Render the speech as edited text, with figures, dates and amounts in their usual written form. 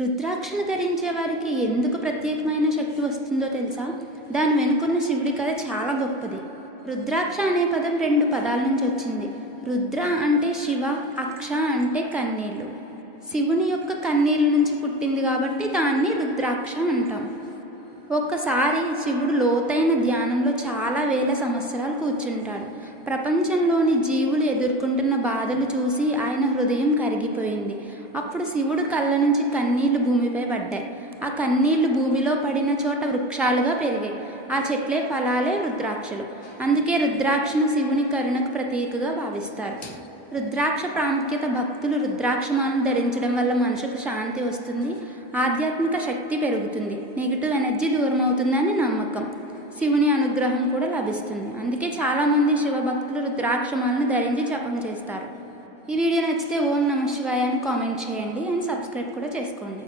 రుద్రాక్షను ధరించే వారికి ఎందుకు ప్రత్యేకమైన శక్తి వస్తుందో తెలుసా? దాని వెనుకున్న శివుడి కథ చాలా గొప్పది. రుద్రాక్ష అనే పదం 2 పదాల నుంచి వచ్చింది. రుద్ర అంటే శివ, అక్ష అంటే కన్నీళ్ళు. శివుని యొక్క కన్నీళ్ళ నుంచి పుట్టింది కాబట్టి దాన్ని రుద్రాక్ష అంటాం. ఒక్కసారి శివుడు లోతైన ధ్యానంలో చాలా వేల సంవత్సరాలు కూర్చుంటాడు. ప్రపంచంలోని జీవులు ఎదుర్కొంటున్న బాధలు చూసి ఆయన హృదయం కరిగిపోయింది. అప్పుడు శివుడు కళ్ళ నుంచి కన్నీళ్లు భూమిపై పడ్డాయి. ఆ కన్నీళ్లు భూమిలో పడిన చోట వృక్షాలుగా పెరిగాయి. ఆ చెట్లే ఫలాలే రుద్రాక్షలు. అందుకే రుద్రాక్షను శివుని కరుణకు ప్రతీకగా భావిస్తారు. రుద్రాక్ష ప్రాముఖ్యత: భక్తులు రుద్రాక్షమాలను ధరించడం వల్ల మనసుకు శాంతి వస్తుంది, ఆధ్యాత్మిక శక్తి పెరుగుతుంది, నెగిటివ్ ఎనర్జీ దూరం అవుతుందని నమ్మకం. శివుని అనుగ్రహం కూడా లభిస్తుంది. అందుకే చాలామంది శివభక్తులు రుద్రాక్షమాలను ధరించి జపం చేస్తారు. ఈ వీడియో నచ్చితే ఓం నమః శివాయ అని కామెంట్ చేయండి అండ్ సబ్స్క్రైబ్ కూడా చేసుకోండి.